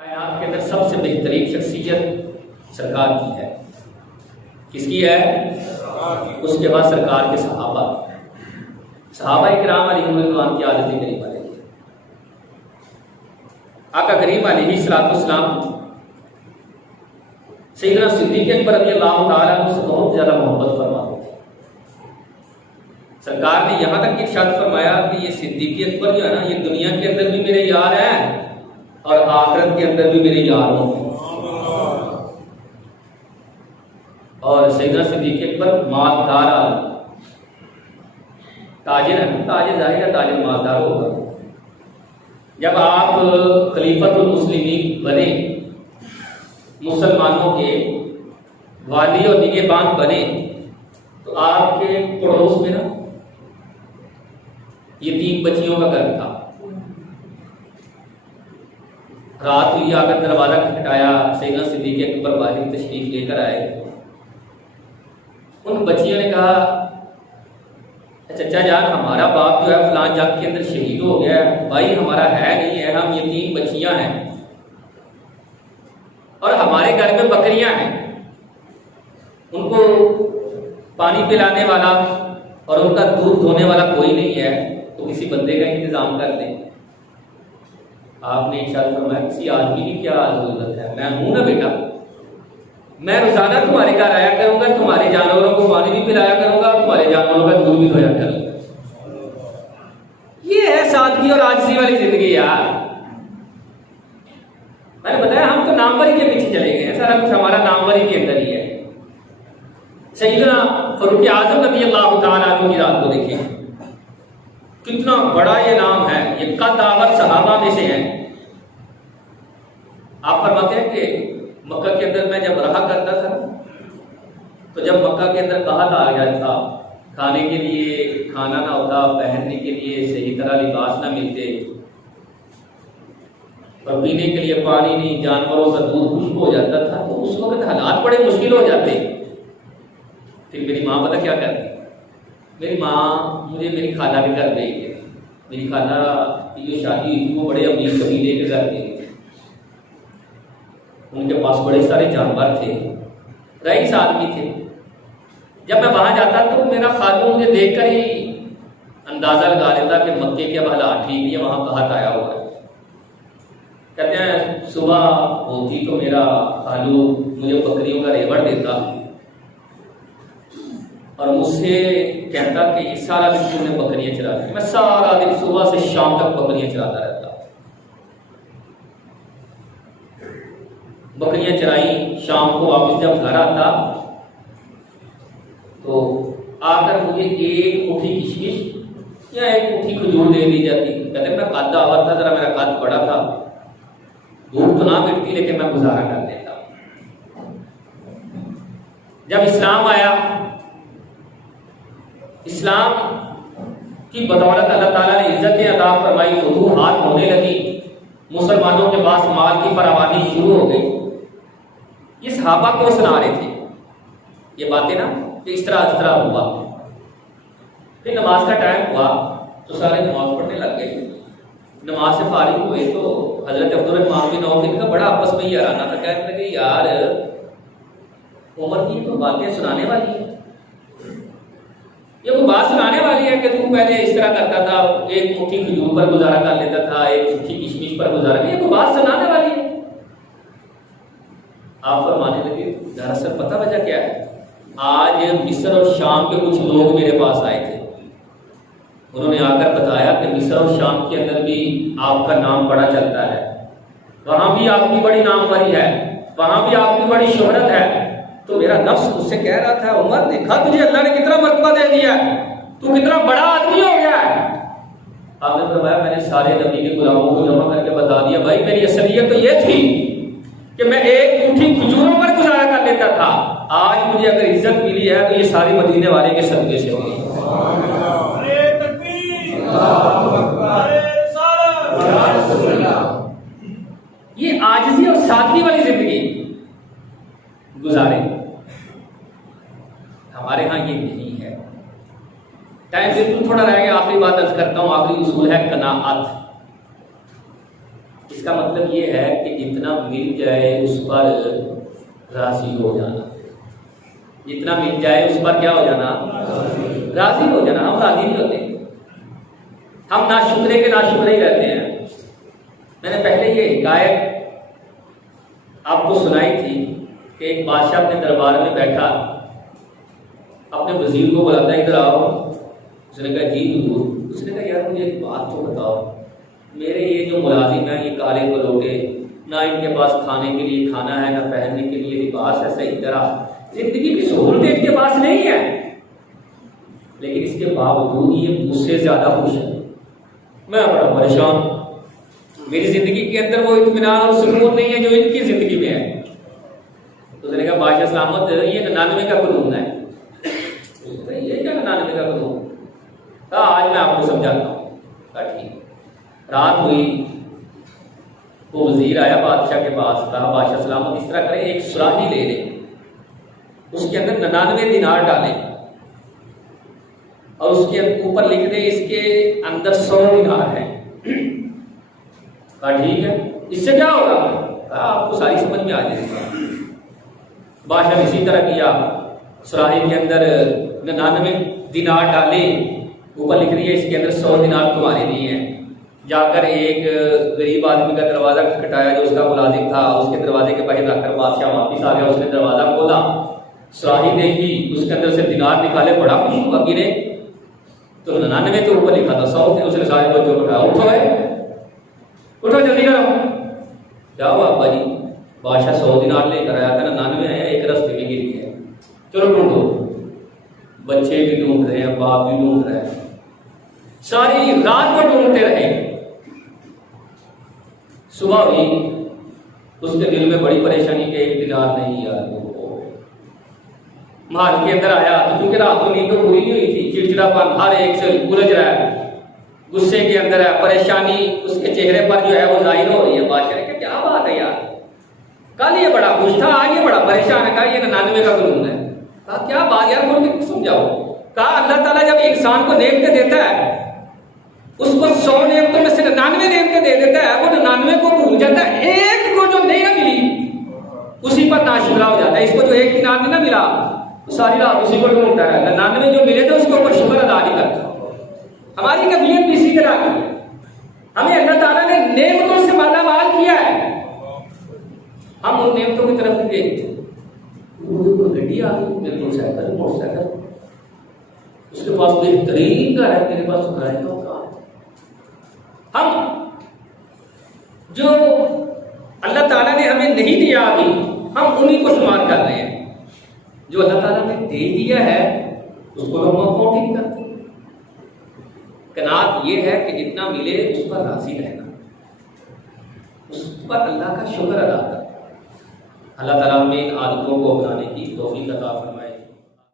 कायनात के अंदर सबसे बेहतरीन शख्सियत सरकार की है। किसकी है? उसके बाद सरकार के सहाबा इकराम अलैहिम की आदत करीम वाले आका करीम अलैहिस्सलाम सैयदना सिद्दीक़ अकबर रज़ियल्लाहु ताला अन्हु से बहुत ज्यादा मोहब्बत फरमाते थे। सरकार ने यहाँ तक इरशाद फरमाया कि ये सिद्दीक़ अकबर जो है ना, ये दुनिया के अंदर भी मेरे यार हैं और आखिरत के अंदर भी मेरे यार होंगे। और सैयदना सिद्दीक़ अकबर मालदार ताजिर है, ताजिर जाहिर है, ताजिर मालदार होगा। जब आप खलीफतुल मुस्लिमीन बने, मुसलमानों के वाली और निगहबान बने, तो आपके पड़ोस में ना यतीम बच्चियों का घर था। रात हुई, आकर दरवाजा खटखटाया, सैयदना सिद्दीक़ अकबर वाली तशरीफ लेकर आए। उन बच्चियों ने कहा, चचा जान, हमारा बाप जो है फलां जंग के अंदर शहीद हो गया है, भाई हमारा है नहीं है, हम यतीम बच्चियां हैं और हमारे घर में बकरियां हैं, उनको पानी पिलाने वाला और उनका दूध धोने वाला कोई नहीं है, तो किसी बंदे का इंतजाम कर लें। आपने इरशाद फरमाया, किसी आदमी की क्या जरूरत है, मैं हूं ना बेटा, मैं रोजाना तुम्हारे घर आया करूंगा, तुम्हारे जानवरों को पानी भी पिलाया करूंगा, तुम्हारे जानवरों का दूध भी धोया करूंगा। ये है सादगी और आजिज़ी वाली जिंदगी यार। मैंने बताया हम तो नामवरी के पीछे चले गए हैं, सारा कुछ हमारा नामवरी के अंदर ही है। सैयदना फारूक आज़म रज़ियल्लाहु ताला अन्हु की रात को देखिए, कितना बड़ा ये नाम है, ये कद आवर सहाबा में से है। आप फरमाते हैं कि मक्का के अंदर मैं जब रहा करता था, तो जब मक्का के अंदर कहा आ गया था, खाने के लिए खाना ना होता, पहनने के लिए सही तरह लिबास ना मिलते और पीने के लिए पानी नहीं, जानवरों का दूध खुश्क हो जाता था, तो उस वक्त हालात बड़े मुश्किल हो जाते। फिर मेरी माँ पता क्या करती, मेरी माँ मुझे मेरी खाला के घर गई थी। मेरी खाला की जो शादी हुई थी वो बड़े अमीर कबीले के घर गई, उनके पास बड़े सारे जानवर थे, रईस आदमी थे। जब मैं वहां जाता तो मेरा खालू मुझे देखकर ही अंदाजा लगा लेता कि मक्के के हालात ठीक है, वहां कहा आया हुआ है। कहते हैं सुबह होती तो मेरा खालू मुझे बकरियों का रेवड़ देता और मुझसे कहता कि ये सारा दिन तुमने बकरियां चला दी। मैं सारा दिन सुबह से शाम तक बकरियां चलाता रहता। बकरियां चराई, शाम को वापस जब घर आता तो आकर मुझे एक मुट्ठी किशमिश या एक मुट्ठी खजूर दे दी जाती। कहते मैं कद आवर था, जरा मेरा कद बड़ा था, भूख तो ना मिटती लेकिन मैं गुजारा कर लेता। जब इस्लाम आया, इस्लाम की बदौलत अल्लाह ताला ने इज्जत अता फरमाई, फुतूहात होने लगी, मुसलमानों के पास माल की फरावानी शुरू हो गई। ये सहाबा को सुना रहे थे ये बातें ना, कि इस तरह हुआ। फिर नमाज का टाइम हुआ तो सारे नमाज पढ़ने लग गए। नमाज से फारिग हुए तो हजरत अब्दुर्रहमान बिन औफ का बड़ा आपस में याराना था। कहने लगे, यार उमर की तो बातें सुनाने वाली है, ये वो बात सुनाने वाली है कि तू पहले इस तरह करता था, एक मुट्ठी खजूर पर गुजारा कर लेता था, एक मुट्ठी किशमिश पर गुजारा, ये वो बात सुनाने वाली है। आप फरमाने लगे, दरअसल पता वजह क्या है, आज मिस्र और शाम के कुछ लोग मेरे पास आए थे, उन्होंने आकर बताया कि मिस्र और शाम के अंदर भी आपका नाम बड़ा चलता है, वहां भी आपकी बड़ी नामवरी है, वहां भी आपकी बड़ी शोहरत है। तो मेरा नफ्स मुझसे कह रहा था, उमर देखा तुझे अल्लाह ने कितना मर्तबा दे दिया, तू कितना बड़ा आदमी हो गया है। आपने फरमाया, मैंने सारे नबी के गुलामों को जमा करके बता दिया, भाई मेरी असलियत तो ये थी कि मैं एक मुट्ठी खजूरों पर गुजारा कर लेता था, आज मुझे अगर इज्जत मिली है तो ये सारी मदीने वाले के सदक़े से होगी। ये आजिज़ी और सादगी वाली जिंदगी गुजारे, हमारे यहाँ ये नहीं है। टाइम बिल्कुल थोड़ा रह गया, आखिरी बात अर्ज करता हूँ। आखिरी उसूल है कनाअत। इसका मतलब ये है कि जितना मिल जाए उस पर राजी हो जाना, जितना मिल जाए उस पर क्या हो जाना, राजी हो जाना। हम राजी नहीं होते, हम नाशुक्रे के नाशुक्रे ही रहते हैं। मैंने पहले ये हिकायत आपको सुनाई थी कि एक बादशाह अपने दरबार में बैठा, अपने वजीर को बुलाता, इधर आओ। उसने कहा जी हुजूर। उसने कहा यार मुझे एक बात तो बताओ, मेरे ये जो मुलाजिम हैं ये काले बलोटे, ना इनके पास खाने के लिए खाना है, ना पहनने के लिए लिबास है, सही तरह जिंदगी की सहूलतें इनके पास नहीं है, लेकिन इसके बावजूद ये मुझसे ज्यादा खुश है, मैं बड़ा परेशान। मेरी जिंदगी के अंदर वो इत्मीनान और सुकून नहीं है जो इनकी जिंदगी में है। तो उसने कहा बादशाह सलामत, ये 99 का कानून है। ये क्या 99 का कानून? कहा आज मैं आपको समझाता हूँ। कहा ठीक। रात हुई, वो वजीर आया बादशाह के पास, कहा बादशाह सलामत इस तरह करें, एक सुराही ले ले, उसके अंदर 99 दिनार डाले और उसके ऊपर लिख दे इसके अंदर 100 दिनार है। कहा ठीक है, इससे क्या होगा? कहा आपको सारी समझ में आ जाएगी। बादशाह ने इसी तरह किया, सुराही के अंदर 99 दिनार डाले, ऊपर लिख रही है इसके अंदर 100 दिनार तुम्हारे नहीं है। जाकर एक गरीब आदमी का दरवाजा खटखटाया जो उसका मुलाजिम था, उसके दरवाजे के बाहर रखकर बादशाह वापिस आ गया। उसने दरवाजा खोला, सुराही देखी, उसके अंदर से दिनार निकाले, बड़ा खुश हुआ, गिरे तो 99 के ऊपर लिखा था 100 थे। उसने सारे बच्चों को कहा उठो है, उठो जल्दी करो। क्या हुआ अब्बा जी? बादशाह 100 दिनार लेकर आया था, 99 आया, एक रास्ते में गिर गया, चलो ढूंढो। बच्चे भी ढूंढ रहे हैं, बाप भी ढूंढ रहे हैं, सारी रात को ढूंढते रहे। सुबह हुई, उसके दिल में बड़ी परेशानी के एक दिनार नहीं यार, महल के अंदर आया तो क्योंकि रात को नींद पूरी नहीं हुई थी, चिड़चिड़ापन हर एक से उलझ रहा है, गुस्से के अंदर है, परेशानी उसके चेहरे पर जो है वो जाहिर हो रही है। बादशाह ने कहा क्या बात है यार, कल ये बड़ा खुश था, आज ये बड़ा परेशान है। कहा ये 99 का कानून है। कहा क्या बात यार, बोल के समझाओ। कहा अल्लाह ताला जब इंसान को नेमतें देता है, उसको 100 नेमतों में से 99 नेमतें दे देता है, वो 99 को भूल जाता है, एक को जो नहीं मिली उसी पर नाशुक्रा हो जाता है। इसको जो एक दिनार ना मिला सारी रात उसी को ढूंढता है, 99 जो मिले थे उसके ऊपर शुक्र अदा नहीं करता। हमारी कबियत भी इसी तरह की, हमें अल्लाह ताला ने नेमतों से मालामाल किया है, हम उन नेमतों की तरफ नहीं देखते। गड्डी आ गई, मेरे मोटरसाइकिल, उसके पास बेहतरीन घर है, मेरे पास किराए का मकान। हम जो अल्लाह ताला ने हमें नहीं दिया अभी, हम उन्हीं को शुमार कर रहे हैं। जो अल्लाह ताला ने दे दिया है उसको हम काउंट ही नहीं करते। कनात ये है कि जितना मिले उस पर राजी रहना, उस पर अल्लाह का शुक्र अदा करना। अल्लाह ताला हमें इन आदतों को अपनाने की तौफीक अता फरमाए।